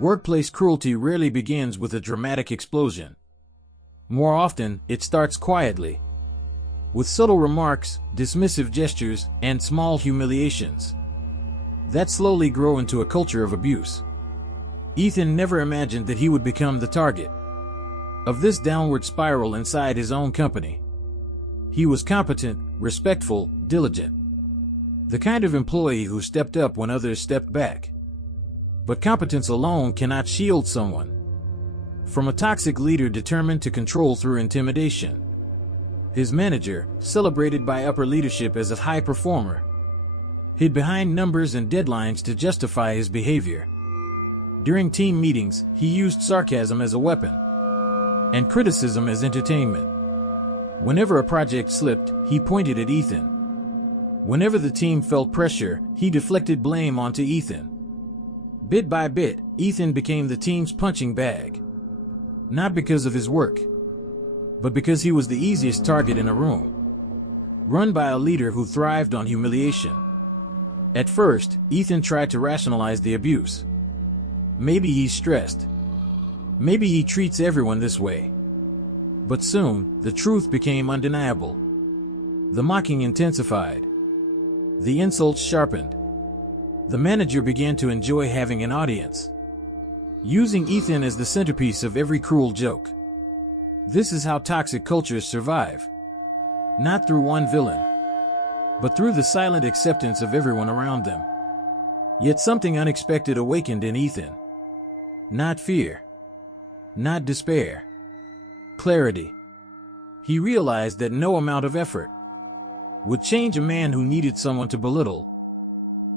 Workplace cruelty rarely begins with a dramatic explosion. More often, it starts quietly, with subtle remarks, dismissive gestures, and small humiliations that slowly grow into a culture of abuse. Ethan never imagined that he would become the target of this downward spiral inside his own company. He was competent, respectful, diligent. The kind of employee who stepped up when others stepped back. But competence alone cannot shield someone from a toxic leader determined to control through intimidation. His manager, celebrated by upper leadership as a high performer, hid behind numbers and deadlines to justify his behavior. During team meetings, he used sarcasm as a weapon and criticism as entertainment. Whenever a project slipped, he pointed at Ethan. Whenever the team felt pressure, he deflected blame onto Ethan. Bit by bit, Ethan became the team's punching bag. Not because of his work, but because he was the easiest target in a room, run by a leader who thrived on humiliation. At first, Ethan tried to rationalize the abuse. Maybe he's stressed. Maybe he treats everyone this way. But soon, the truth became undeniable. The mocking intensified. The insults sharpened. The manager began to enjoy having an audience, using Ethan as the centerpiece of every cruel joke. This is how toxic cultures survive. Not through one villain, but through the silent acceptance of everyone around them. Yet something unexpected awakened in Ethan. Not fear. Not despair. Clarity. He realized that no amount of effort would change a man who needed someone to belittle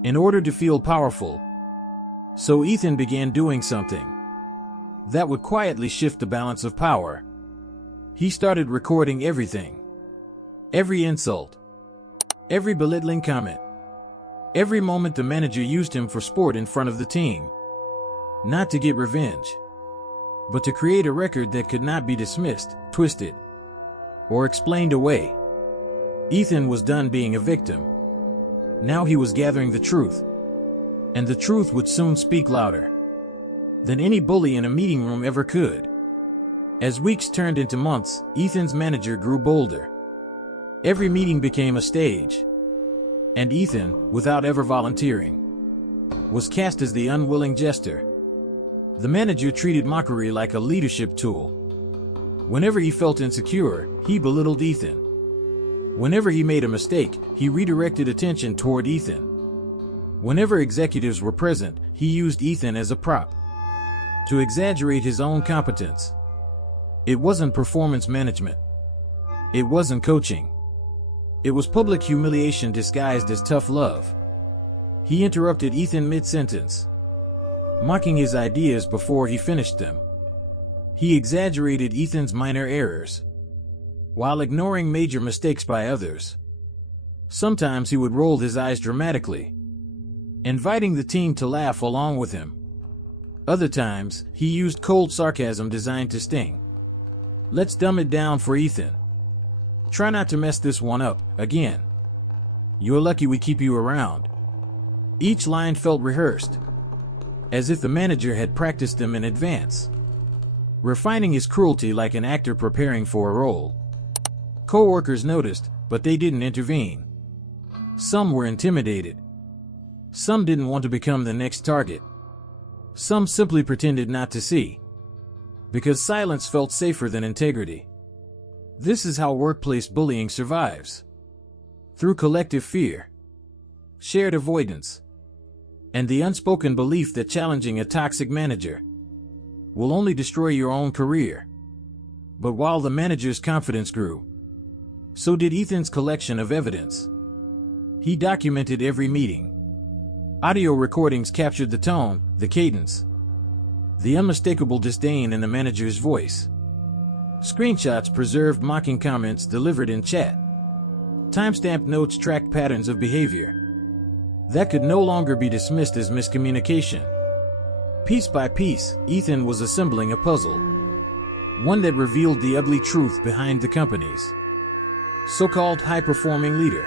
in order to feel powerful. So Ethan began doing something that would quietly shift the balance of power. He started recording everything. Every insult. Every belittling comment. Every moment the manager used him for sport in front of the team. Not to get revenge, but to create a record that could not be dismissed, twisted, or explained away. Ethan was done being a victim. Now he was gathering the truth. And the truth would soon speak louder than any bully in a meeting room ever could. As weeks turned into months, Ethan's manager grew bolder. Every meeting became a stage. And Ethan, without ever volunteering, was cast as the unwilling jester. The manager treated mockery like a leadership tool. Whenever he felt insecure, he belittled Ethan. Whenever he made a mistake, he redirected attention toward Ethan. Whenever executives were present, he used Ethan as a prop to exaggerate his own competence. It wasn't performance management. It wasn't coaching. It was public humiliation disguised as tough love. He interrupted Ethan mid-sentence, mocking his ideas before he finished them. He exaggerated Ethan's minor errors, while ignoring major mistakes by others. Sometimes he would roll his eyes dramatically, inviting the team to laugh along with him. Other times, he used cold sarcasm designed to sting. Let's dumb it down for Ethan. Try not to mess this one up again. You're lucky we keep you around. Each line felt rehearsed, as if the manager had practiced them in advance, refining his cruelty like an actor preparing for a role. Co-workers noticed, but they didn't intervene. Some were intimidated. Some didn't want to become the next target. Some simply pretended not to see, because silence felt safer than integrity. This is how workplace bullying survives. Through collective fear, shared avoidance, and the unspoken belief that challenging a toxic manager will only destroy your own career. But while the manager's confidence grew, so did Ethan's collection of evidence. He documented every meeting. Audio recordings captured the tone, the cadence, the unmistakable disdain in the manager's voice. Screenshots preserved mocking comments delivered in chat. Timestamped notes tracked patterns of behavior that could no longer be dismissed as miscommunication. Piece by piece, Ethan was assembling a puzzle, one that revealed the ugly truth behind the company's so-called high-performing leader.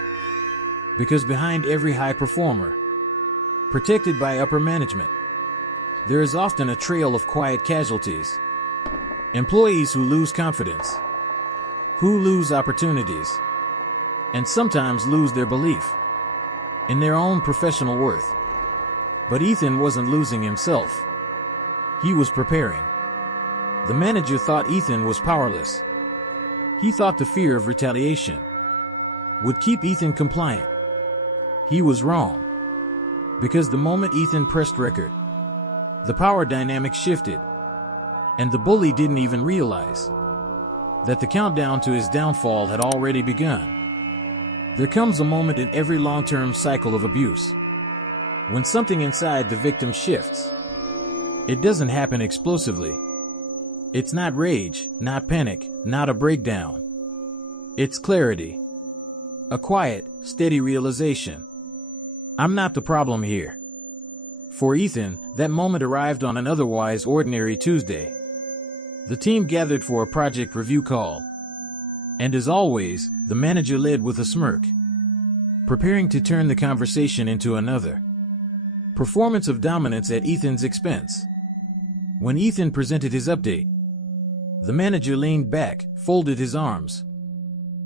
Because behind every high performer, protected by upper management, there is often a trail of quiet casualties. Employees who lose confidence, who lose opportunities, and sometimes lose their belief in their own professional worth. But Ethan wasn't losing himself. He was preparing. The manager thought Ethan was powerless. He thought the fear of retaliation would keep Ethan compliant. He was wrong. Because the moment Ethan pressed record, the power dynamic shifted, and the bully didn't even realize that the countdown to his downfall had already begun. There comes a moment in every long-term cycle of abuse when something inside the victim shifts. It doesn't happen explosively. It's not rage, not panic, not a breakdown. It's clarity. A quiet, steady realization. I'm not the problem here. For Ethan, that moment arrived on an otherwise ordinary Tuesday. The team gathered for a project review call. And as always, the manager led with a smirk, preparing to turn the conversation into another performance of dominance at Ethan's expense. When Ethan presented his update, the manager leaned back, folded his arms,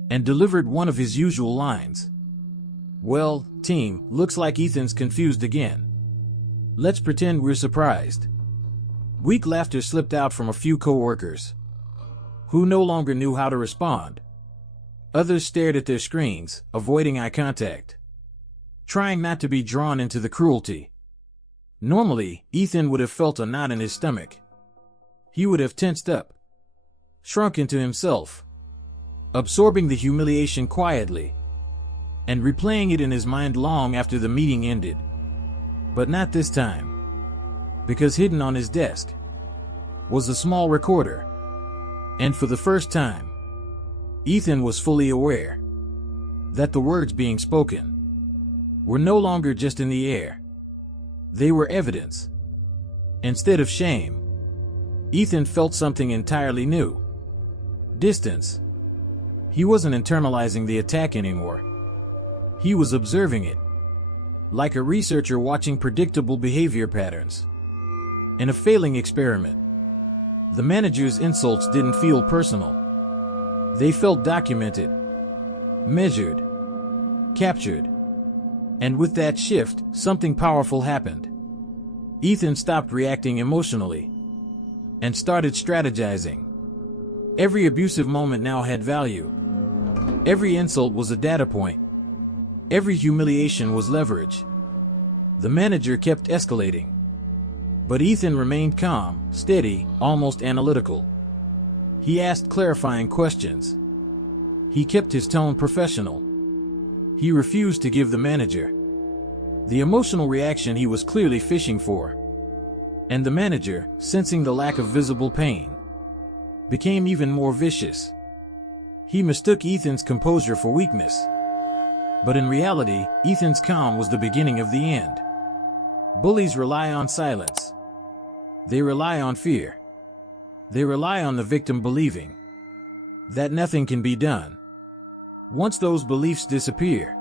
and delivered one of his usual lines. "Well, team, looks like Ethan's confused again. Let's pretend we're surprised." Weak laughter slipped out from a few coworkers, who no longer knew how to respond. Others stared at their screens, avoiding eye contact, trying not to be drawn into the cruelty. Normally, Ethan would have felt a knot in his stomach. He would have tensed up, shrunk into himself, absorbing the humiliation quietly, and replaying it in his mind long after the meeting ended. But not this time, because hidden on his desk was a small recorder. And for the first time, Ethan was fully aware that the words being spoken were no longer just in the air. They were evidence. Instead of shame, Ethan felt something entirely new. Distance. He wasn't internalizing the attack anymore. He was observing it, like a researcher watching predictable behavior patterns in a failing experiment. The manager's insults didn't feel personal. They felt documented, measured, captured. And with that shift, something powerful happened. Ethan stopped reacting emotionally and started strategizing. Every abusive moment now had value. Every insult was a data point. Every humiliation was leverage. The manager kept escalating, but Ethan remained calm, steady, almost analytical. He asked clarifying questions. He kept his tone professional. He refused to give the manager the emotional reaction he was clearly fishing for. And the manager, sensing the lack of visible pain, became even more vicious. He mistook Ethan's composure for weakness. But in reality, Ethan's calm was the beginning of the end. Bullies rely on silence. They rely on fear. They rely on the victim believing that nothing can be done. Once those beliefs disappear,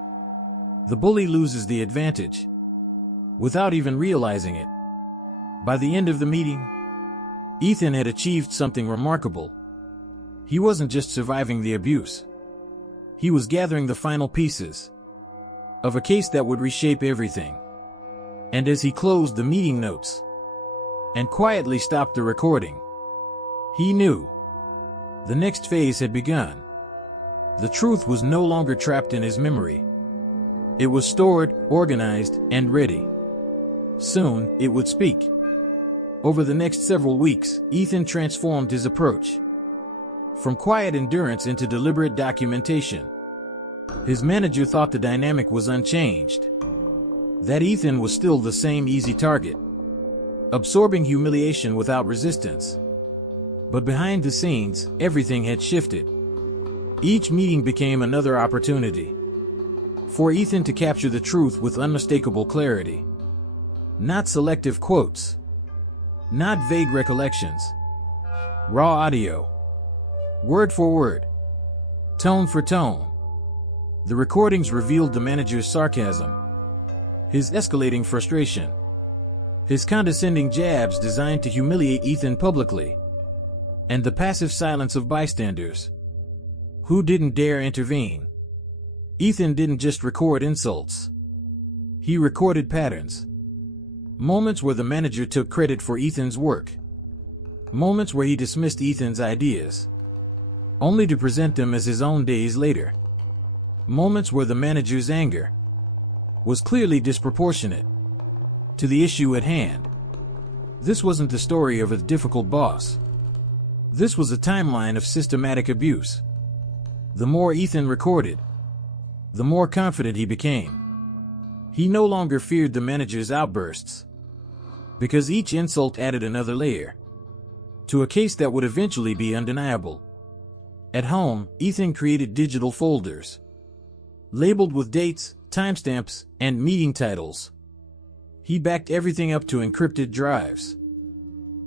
the bully loses the advantage, without even realizing it. By the end of the meeting, Ethan had achieved something remarkable. He wasn't just surviving the abuse. He was gathering the final pieces of a case that would reshape everything. And as he closed the meeting notes and quietly stopped the recording, he knew the next phase had begun. The truth was no longer trapped in his memory. It was stored, organized, and ready. Soon, it would speak. Over the next several weeks, Ethan transformed his approach from quiet endurance into deliberate documentation. His manager thought the dynamic was unchanged, that Ethan was still the same easy target, absorbing humiliation without resistance. But behind the scenes, everything had shifted. Each meeting became another opportunity for Ethan to capture the truth with unmistakable clarity. Not selective quotes, not vague recollections. Raw audio, word for word, tone for tone. The recordings revealed the manager's sarcasm, his escalating frustration, his condescending jabs designed to humiliate Ethan publicly, and the passive silence of bystanders who didn't dare intervene. Ethan didn't just record insults. He recorded patterns. Moments where the manager took credit for Ethan's work. Moments where he dismissed Ethan's ideas, only to present them as his own days later. Moments where the manager's anger was clearly disproportionate to the issue at hand. This wasn't the story of a difficult boss. This was a timeline of systematic abuse. The more Ethan recorded, the more confident he became. He no longer feared the manager's outbursts, because each insult added another layer to a case that would eventually be undeniable. At home, Ethan created digital folders, labeled with dates, timestamps, and meeting titles. He backed everything up to encrypted drives,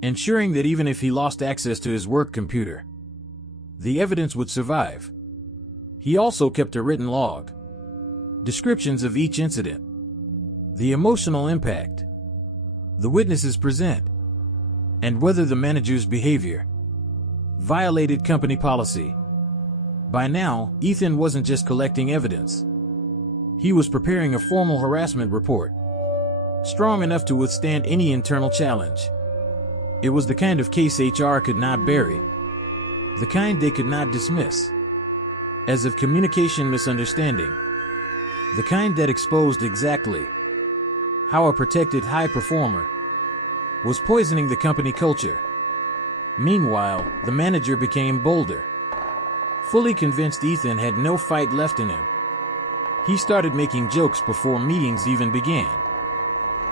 ensuring that even if he lost access to his work computer, the evidence would survive. He also kept a written log, descriptions of each incident, the emotional impact the witnesses present, and whether the manager's behavior violated company policy. By now, Ethan wasn't just collecting evidence. He was preparing a formal harassment report, strong enough to withstand any internal challenge. It was the kind of case HR could not bury, the kind they could not dismiss as of communication misunderstanding, the kind that exposed exactly how a protected high performer was poisoning the company culture. Meanwhile, the manager became bolder. Fully convinced Ethan had no fight left in him, he started making jokes before meetings even began.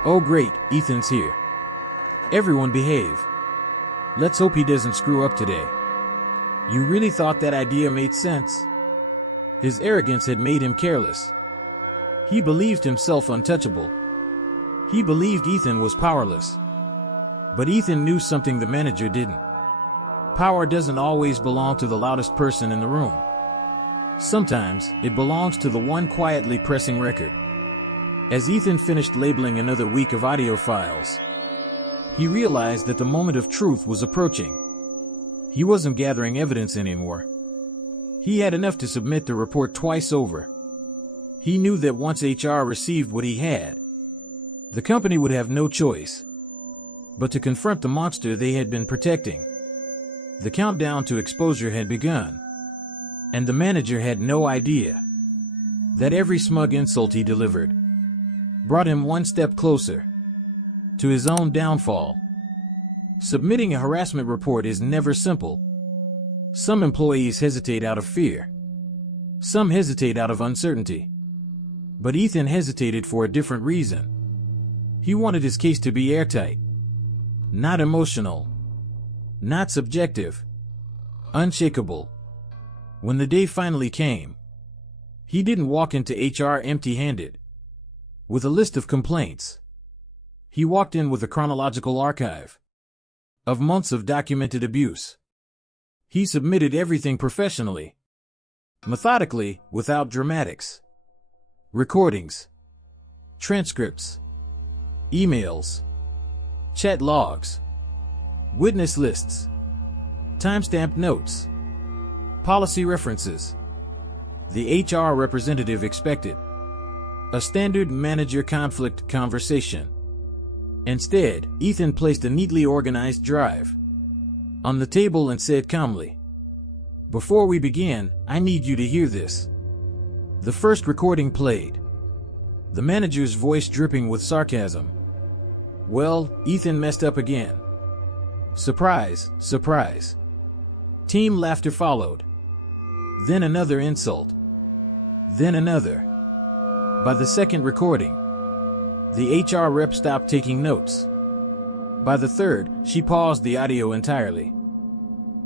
"Oh great, Ethan's here. Everyone behave. Let's hope he doesn't screw up today. You really thought that idea made sense?" His arrogance had made him careless. He believed himself untouchable. He believed Ethan was powerless. But Ethan knew something the manager didn't. Power doesn't always belong to the loudest person in the room. Sometimes, it belongs to the one quietly pressing record. As Ethan finished labeling another week of audio files, he realized that the moment of truth was approaching. He wasn't gathering evidence anymore. He had enough to submit the report twice over. He knew that once HR received what he had, the company would have no choice but to confront the monster they had been protecting. The countdown to exposure had begun, and the manager had no idea that every smug insult he delivered brought him one step closer to his own downfall. Submitting a harassment report is never simple. Some employees hesitate out of fear. Some hesitate out of uncertainty. But Ethan hesitated for a different reason. He wanted his case to be airtight. Not emotional. Not subjective. Unshakable. When the day finally came, he didn't walk into HR empty-handed, with a list of complaints. He walked in with a chronological archive of months of documented abuse. He submitted everything professionally, methodically, without dramatics. Recordings, transcripts, emails, chat logs, witness lists, timestamped notes, policy references. The HR representative expected a standard manager conflict conversation. Instead, Ethan placed a neatly organized drive on the table and said calmly, "Before we begin, I need you to hear this." The first recording played, the manager's voice dripping with sarcasm. "Well, Ethan messed up again. Surprise, surprise." Team laughter followed. Then another insult. Then another. By the second recording, the HR rep stopped taking notes. By the third, she paused the audio entirely.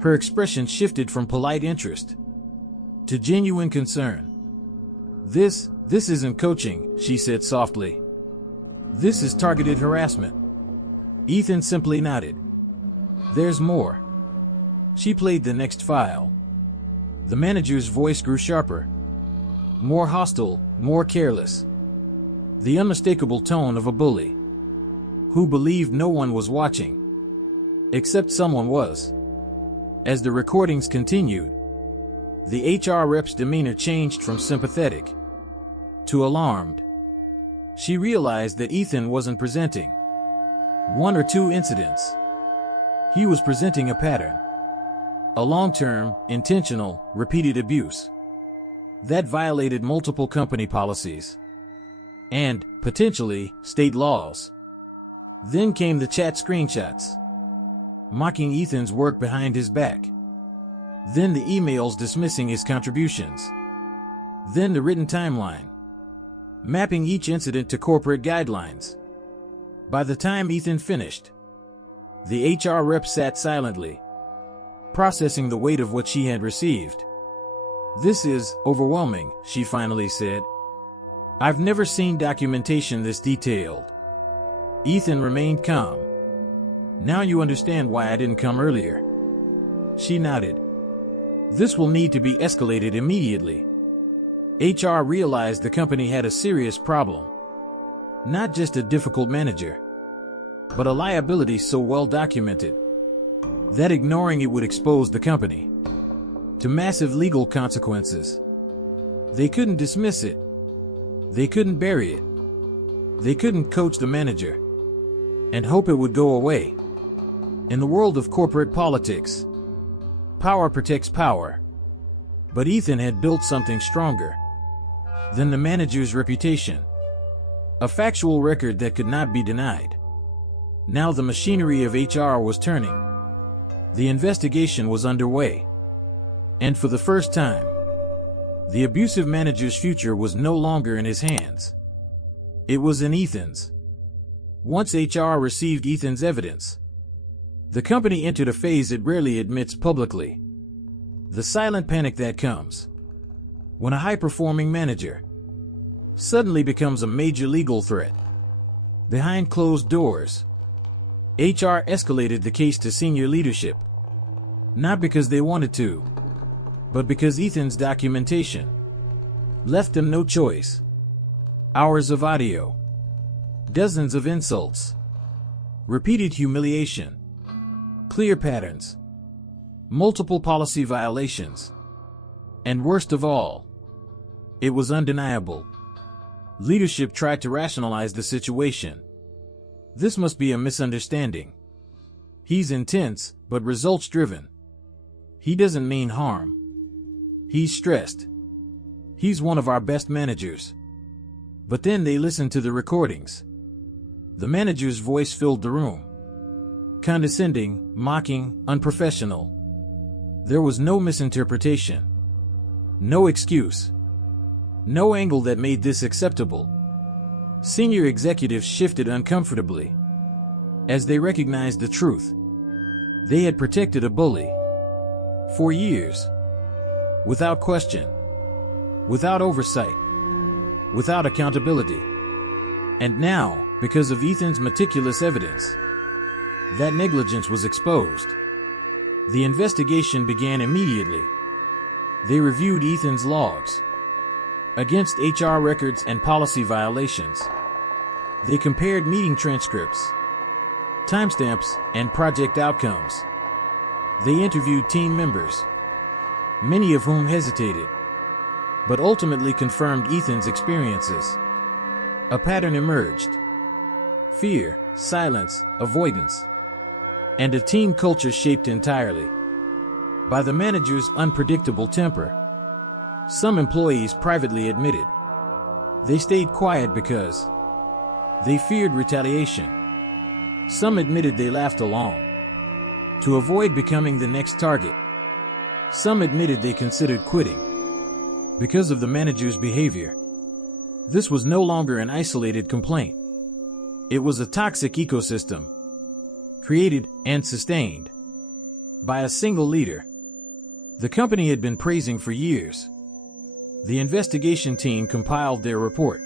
Her expression shifted from polite interest to genuine concern. This isn't coaching," she said softly. "This is targeted harassment." Ethan simply nodded. "There's more." She played the next file. The manager's voice grew sharper, more hostile, more careless. The unmistakable tone of a bully who believed no one was watching. Except someone was. As the recordings continued, the HR rep's demeanor changed from sympathetic to alarmed. She realized that Ethan wasn't presenting one or two incidents. He was presenting a pattern. A long-term, intentional, repeated abuse that violated multiple company policies and, potentially, state laws. Then came the chat screenshots, mocking Ethan's work behind his back. Then the emails dismissing his contributions. Then the written timeline, mapping each incident to corporate guidelines. By the time Ethan finished, the HR rep sat silently, processing the weight of what she had received. "This is overwhelming," she finally said. "I've never seen documentation this detailed." Ethan remained calm. "Now you understand why I didn't come earlier." She nodded. "This will need to be escalated immediately." HR realized the company had a serious problem. Not just a difficult manager, but a liability so well documented that ignoring it would expose the company to massive legal consequences. They couldn't dismiss it. They couldn't bury it. They couldn't coach the manager and hope it would go away. In the world of corporate politics, power protects power. But Ethan had built something stronger than the manager's reputation. A factual record that could not be denied. Now the machinery of HR was turning. The investigation was underway. And for the first time, the abusive manager's future was no longer in his hands. It was in Ethan's. Once HR received Ethan's evidence, the company entered a phase it rarely admits publicly. The silent panic that comes when a high-performing manager suddenly becomes a major legal threat. Behind closed doors, HR escalated the case to senior leadership. Not because they wanted to, but because Ethan's documentation left them no choice. Hours of audio, dozens of insults, repeated humiliation, clear patterns, multiple policy violations, and worst of all, it was undeniable. Leadership tried to rationalize the situation. This must be a misunderstanding. He's intense, but results-driven. He doesn't mean harm. He's stressed. He's one of our best managers. But then they listened to the recordings. The manager's voice filled the room. Condescending, mocking, unprofessional. There was no misinterpretation. No excuse. No angle that made this acceptable. Senior executives shifted uncomfortably as they recognized the truth. They had protected a bully for years, without question, without oversight, without accountability. And now, because of Ethan's meticulous evidence, that negligence was exposed. The investigation began immediately. They reviewed Ethan's logs against HR records and policy violations. They compared meeting transcripts, timestamps, and project outcomes. They interviewed team members, many of whom hesitated, but ultimately confirmed Ethan's experiences. A pattern emerged: fear, silence, avoidance, and a team culture shaped entirely by the manager's unpredictable temper. Some employees privately admitted they stayed quiet because they feared retaliation. Some admitted they laughed along to avoid becoming the next target. Some admitted they considered quitting because of the manager's behavior. This was no longer an isolated complaint. It was a toxic ecosystem, created and sustained by a single leader the company had been praising for years. The investigation team compiled their report.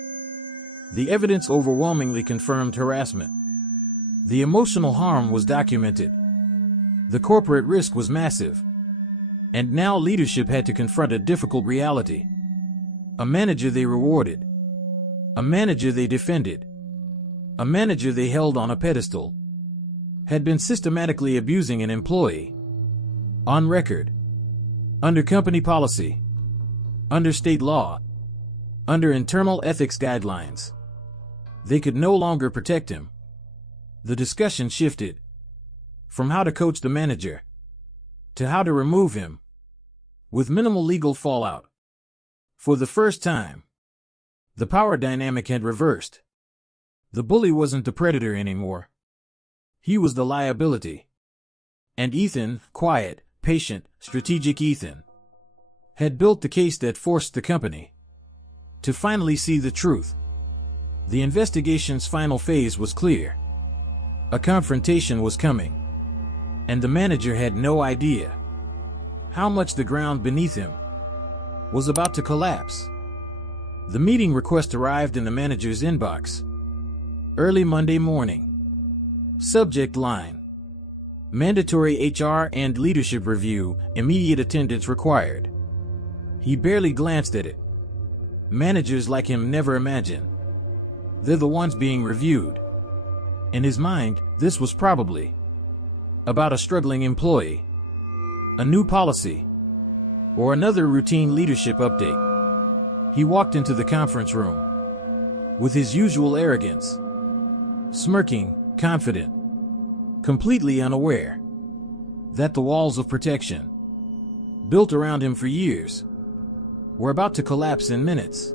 The evidence overwhelmingly confirmed harassment. The emotional harm was documented. The corporate risk was massive. And now leadership had to confront a difficult reality. A manager they rewarded. A manager they defended. A manager they held on a pedestal had been systematically abusing an employee. On record. Under company policy. Under state law. Under internal ethics guidelines. They could no longer protect him. The discussion shifted from how to coach the manager to how to remove him with minimal legal fallout. For the first time, the power dynamic had reversed. The bully wasn't the predator anymore. He was the liability. And Ethan, quiet, patient, strategic Ethan, had built the case that forced the company to finally see the truth. The investigation's final phase was clear. A confrontation was coming, and the manager had no idea how much the ground beneath him was about to collapse. The meeting request arrived in the manager's inbox early Monday morning. Subject line: mandatory HR and leadership review, immediate attendance required. He barely glanced at it. Managers like him never imagine they're the ones being reviewed. In his mind, this was probably about a struggling employee, a new policy, or another routine leadership update. He walked into the conference room with his usual arrogance, smirking, confident, completely unaware that the walls of protection built around him for years were about to collapse in minutes.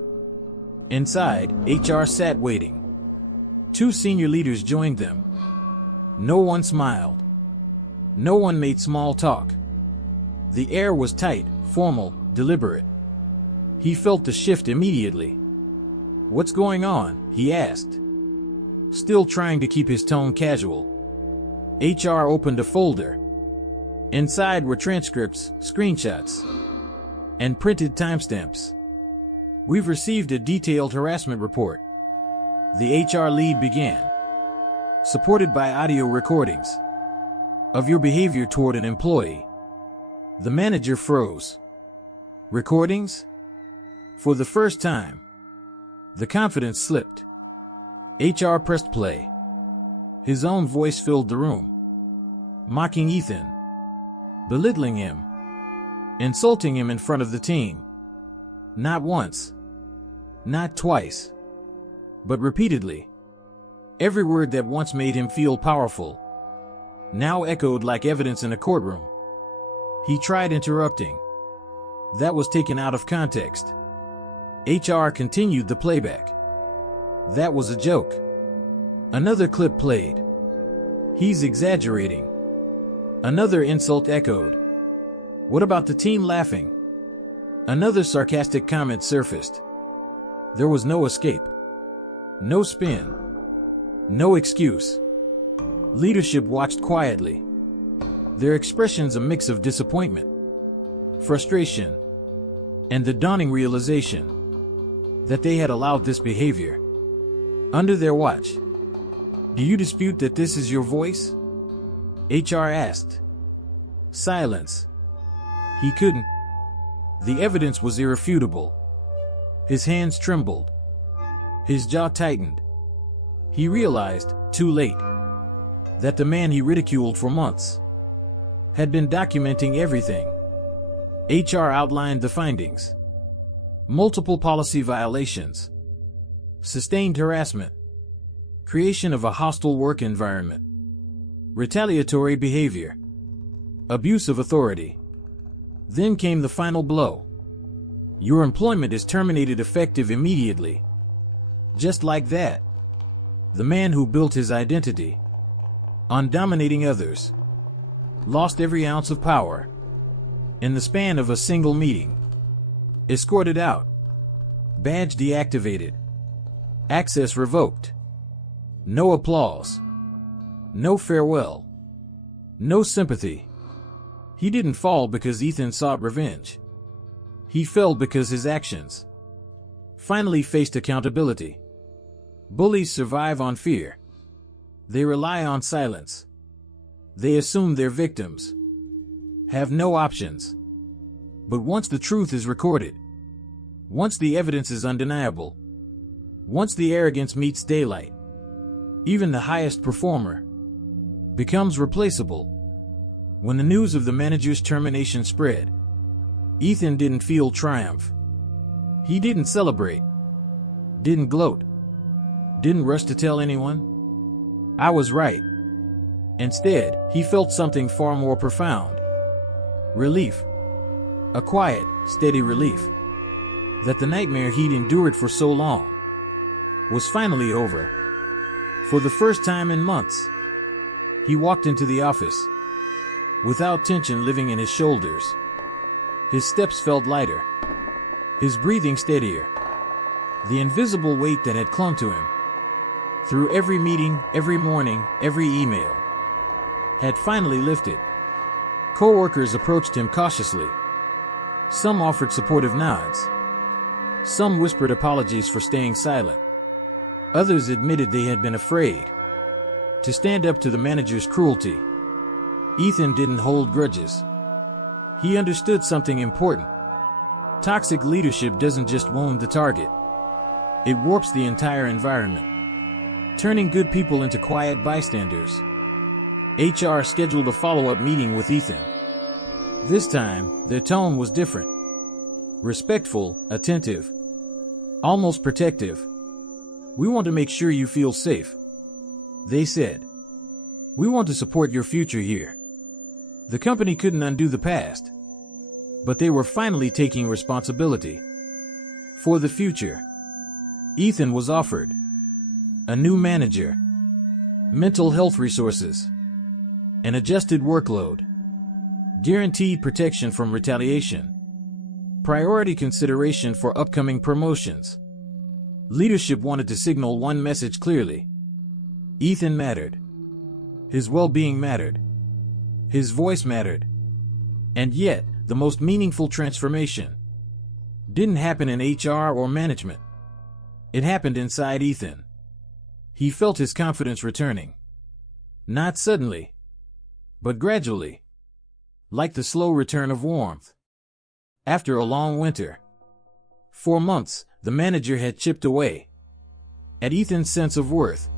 Inside, HR sat waiting. Two senior leaders joined them. No one smiled. No one made small talk. The air was tight, formal, deliberate. He felt the shift immediately. "What's going on?" he asked, still trying to keep his tone casual. HR opened a folder. Inside were transcripts, screenshots, and printed timestamps. "We've received a detailed harassment report," the HR lead began, "supported by audio recordings of your behavior toward an employee." The manager froze. Recordings? For the first time, the confidence slipped. HR pressed play. His own voice filled the room, mocking Ethan, belittling him, insulting him in front of the team. Not once, not twice, but repeatedly. Every word that once made him feel powerful now echoed like evidence in a courtroom. He tried interrupting. That was taken out of context. HR continued the playback. "That was a joke." Another clip played. "He's exaggerating." Another insult echoed. "What about the team laughing?" Another sarcastic comment surfaced. There was no escape. No spin. No excuse. Leadership watched quietly, their expressions a mix of disappointment, frustration, and the dawning realization that they had allowed this behavior under their watch. "Do you dispute that this is your voice?" HR asked. Silence. He couldn't. The evidence was irrefutable. His hands trembled. His jaw tightened. He realized, too late, that the man he ridiculed for months had been documenting everything. HR outlined the findings. Multiple policy violations. Sustained harassment. Creation of a hostile work environment. Retaliatory behavior. Abuse of authority. Then came the final blow. Your employment is terminated effective immediately. Just like that. The man who built his identity on dominating others lost every ounce of power in the span of a single meeting. Escorted out. Badge deactivated. Access revoked. No applause. No farewell. No sympathy. He didn't fall because Ethan sought revenge. He fell because his actions finally faced accountability. Bullies survive on fear. They rely on silence. They assume their victims have no options. But once the truth is recorded, once the evidence is undeniable, once the arrogance meets daylight, Even the highest performer becomes replaceable. When the news of the manager's termination spread, Ethan didn't feel triumph. He didn't celebrate, didn't gloat, didn't rush to tell anyone, "I was right." Instead, he felt something far more profound. Relief. A quiet, steady relief. That the nightmare he'd endured for so long was finally over. For the first time in months, he walked into the office without tension living in his shoulders. His steps felt lighter, his breathing steadier. The invisible weight that had clung to him through every meeting, every morning, every email had finally lifted. Co-workers approached him cautiously. Some offered supportive nods. Some whispered apologies for staying silent. Others admitted they had been afraid to stand up to the manager's cruelty. Ethan didn't hold grudges. He understood something important. Toxic leadership doesn't just wound the target. It warps the entire environment, turning good people into quiet bystanders. HR scheduled a follow-up meeting with Ethan. This time, their tone was different. Respectful, attentive, almost protective. "We want to make sure you feel safe," they said. "We want to support your future here." The company couldn't undo the past, but they were finally taking responsibility for the future. Ethan was offered a new manager, mental health resources, an adjusted workload, guaranteed protection from retaliation, priority consideration for upcoming promotions. Leadership wanted to signal one message clearly. Ethan mattered. His well-being mattered. His voice mattered. And yet, the most meaningful transformation didn't happen in HR or management. It happened inside Ethan. He felt his confidence returning. Not suddenly, but gradually, like the slow return of warmth after a long winter. For months, the manager had chipped away at Ethan's sense of worth,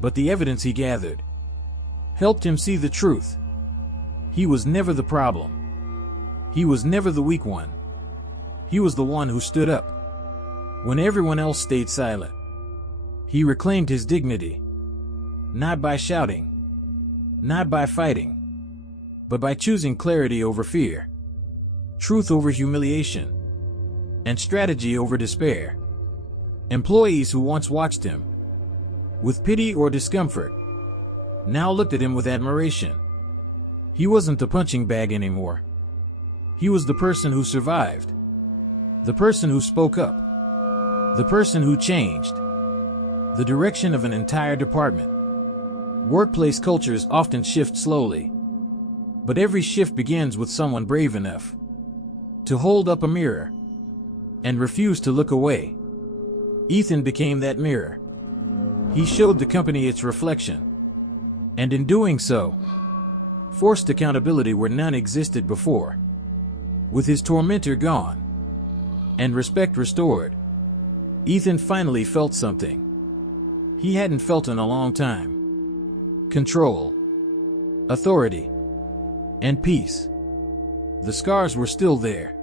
but the evidence he gathered helped him see the truth. He was never the problem. He was never the weak one. He was the one who stood up when everyone else stayed silent. He reclaimed his dignity, not by shouting, not by fighting, but by choosing clarity over fear, truth over humiliation, and strategy over despair. Employees who once watched him with pity or discomfort now looked at him with admiration. He wasn't the punching bag anymore. He was the person who survived, the person who spoke up, the person who changed the direction of an entire department. Workplace cultures often shift slowly, but every shift begins with someone brave enough to hold up a mirror and refuse to look away. Ethan became that mirror. He showed the company its reflection, and in doing so, forced accountability where none existed before. With his tormentor gone and respect restored, Ethan finally felt something he hadn't felt in a long time. Control, authority, and peace. The scars were still there,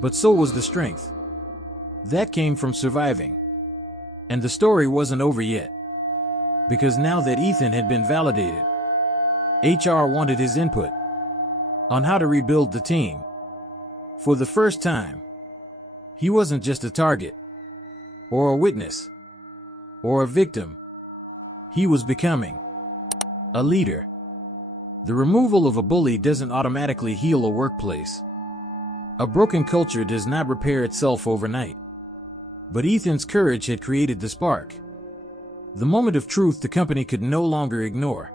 but so was the strength. That came from surviving. And the story wasn't over yet, because now that Ethan had been validated, HR wanted his input on how to rebuild the team. For the first time, he wasn't just a target, or a witness, or a victim. He was becoming a leader. The removal of a bully doesn't automatically heal a workplace. A broken culture does not repair itself overnight. But Ethan's courage had created the spark. The moment of truth the company could no longer ignore.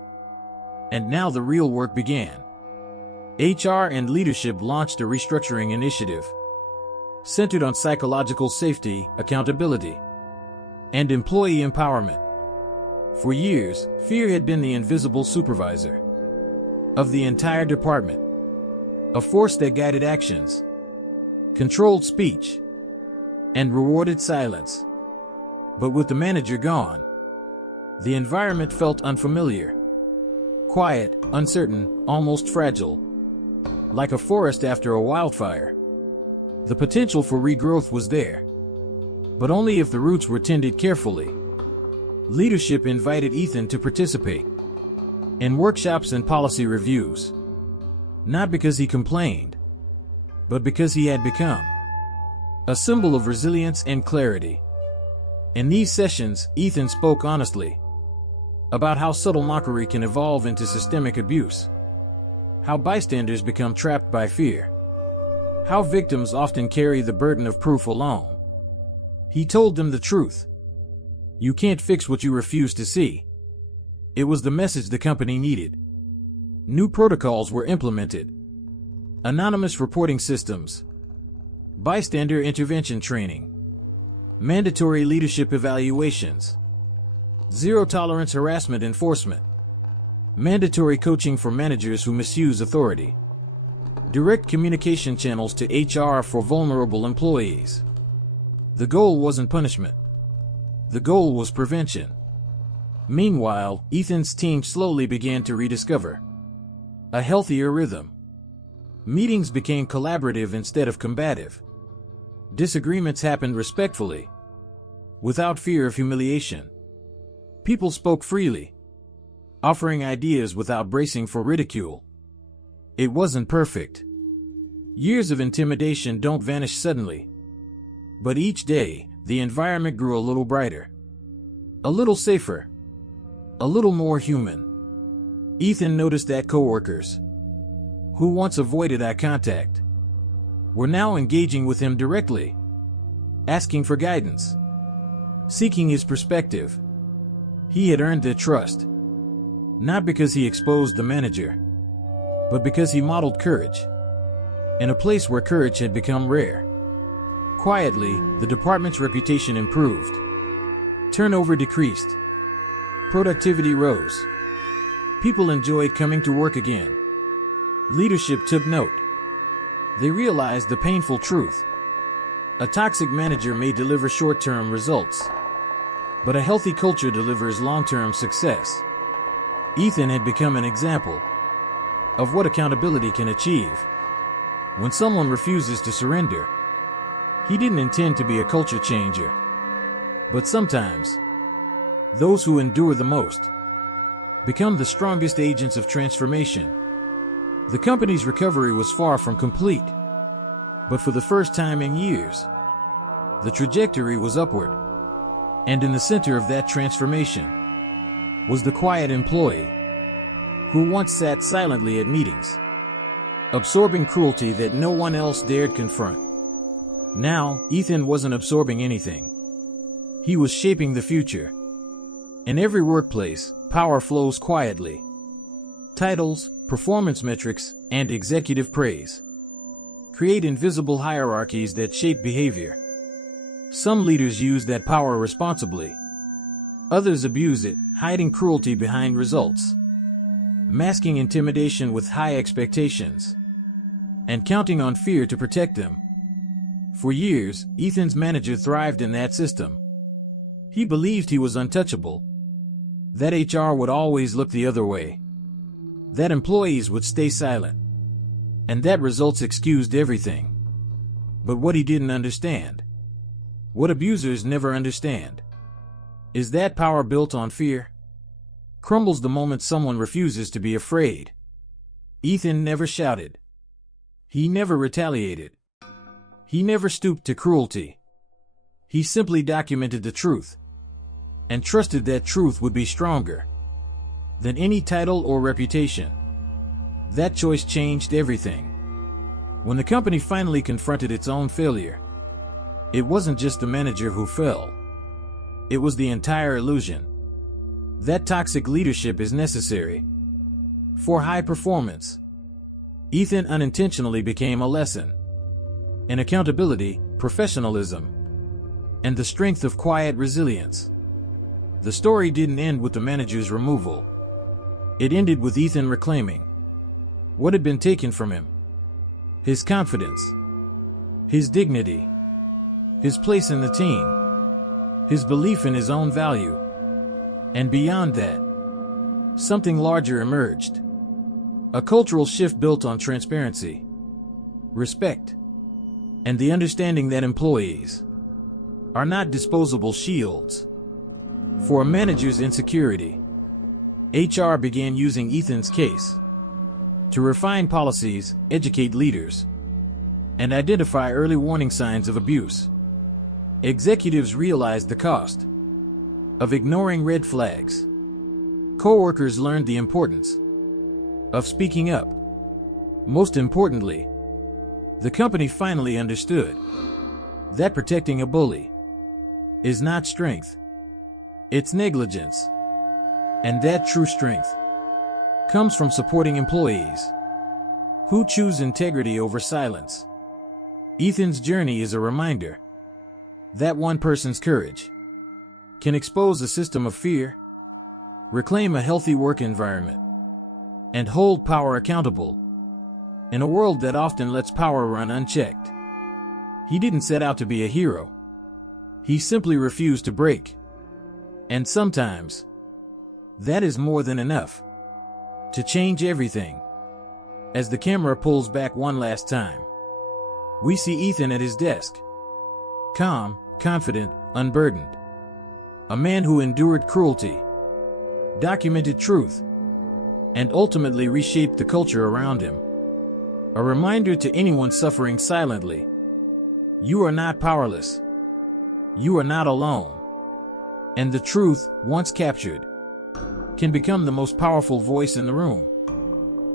And now the real work began. HR and leadership launched a restructuring initiative centered on psychological safety, accountability, and employee empowerment. For years, fear had been the invisible supervisor of the entire department, a force that guided actions, controlled speech, and rewarded silence. But with the manager gone, The environment felt unfamiliar. Quiet, uncertain, almost fragile. Like a forest after a wildfire. The potential for regrowth was there, but only if the roots were tended carefully. Leadership invited Ethan to participate in workshops and policy reviews, not because he complained, but because he had become a symbol of resilience and clarity. In these sessions, Ethan spoke honestly about how subtle mockery can evolve into systemic abuse, how bystanders become trapped by fear, how victims often carry the burden of proof alone. He told them the truth. You can't fix what you refuse to see. It was the message the company needed. New protocols were implemented. Anonymous reporting systems. Bystander intervention training. Mandatory leadership evaluations. Zero-tolerance harassment enforcement. Mandatory coaching for managers who misuse authority. Direct communication channels to HR for vulnerable employees. The goal wasn't punishment. The goal was prevention. Meanwhile, Ethan's team slowly began to rediscover a healthier rhythm. Meetings became collaborative instead of combative. Disagreements happened respectfully, without fear of humiliation. People spoke freely, offering ideas without bracing for ridicule. It wasn't perfect. Years of intimidation don't vanish suddenly. But each day, the environment grew a little brighter, a little safer, a little more human. Ethan noticed that coworkers, who once avoided eye contact, were now engaging with him directly, asking for guidance, seeking his perspective. He had earned their trust, not because he exposed the manager, but because he modeled courage, in a place where courage had become rare. Quietly, the department's reputation improved. Turnover decreased. Productivity rose. People enjoyed coming to work again. Leadership took note. They realized the painful truth. A toxic manager may deliver short-term results, but a healthy culture delivers long-term success. Ethan had become an example of what accountability can achieve. When someone refuses to surrender, he didn't intend to be a culture changer. But sometimes, those who endure the most become the strongest agents of transformation. The company's recovery was far from complete, but for the first time in years, the trajectory was upward. And in the center of that transformation was the quiet employee who once sat silently at meetings, absorbing cruelty that no one else dared confront. Now, Ethan wasn't absorbing anything. He was shaping the future. In every workplace, power flows quietly. Titles, performance metrics, and executive praise create invisible hierarchies that shape behavior. Some leaders use that power responsibly. Others abuse it, hiding cruelty behind results, masking intimidation with high expectations, and counting on fear to protect them. For years, Ethan's manager thrived in that system. He believed he was untouchable, that HR would always look the other way, that employees would stay silent, and that results excused everything. But what he didn't understand, what abusers never understand, is that power built on fear crumbles the moment someone refuses to be afraid. Ethan never shouted. He never retaliated. He never stooped to cruelty. He simply documented the truth, and trusted that truth would be stronger than any title or reputation. That choice changed everything. When the company finally confronted its own failure, it wasn't just the manager who fell. It was the entire illusion. That toxic leadership is necessary for high performance. Ethan unintentionally became a lesson in accountability, professionalism, and the strength of quiet resilience. The story didn't end with the manager's removal. It ended with Ethan reclaiming what had been taken from him: his confidence, his dignity, his place in the team, his belief in his own value. And beyond that, something larger emerged. A cultural shift built on transparency, respect, and the understanding that employees are not disposable shields. For a manager's insecurity, HR began using Ethan's case to refine policies, educate leaders, and identify early warning signs of abuse. Executives realized the cost of ignoring red flags. Coworkers learned the importance of speaking up. Most importantly, the company finally understood that protecting a bully is not strength, it's negligence. And that true strength comes from supporting employees who choose integrity over silence. Ethan's journey is a reminder that one person's courage can expose a system of fear, reclaim a healthy work environment, and hold power accountable in a world that often lets power run unchecked. He didn't set out to be a hero. He simply refused to break. And sometimes, that is more than enough to change everything. As the camera pulls back one last time, we see Ethan at his desk. Calm, confident, unburdened. A man who endured cruelty, documented truth, and ultimately reshaped the culture around him. A reminder to anyone suffering silently: you are not powerless. You are not alone. And the truth, once captured, can become the most powerful voice in the room.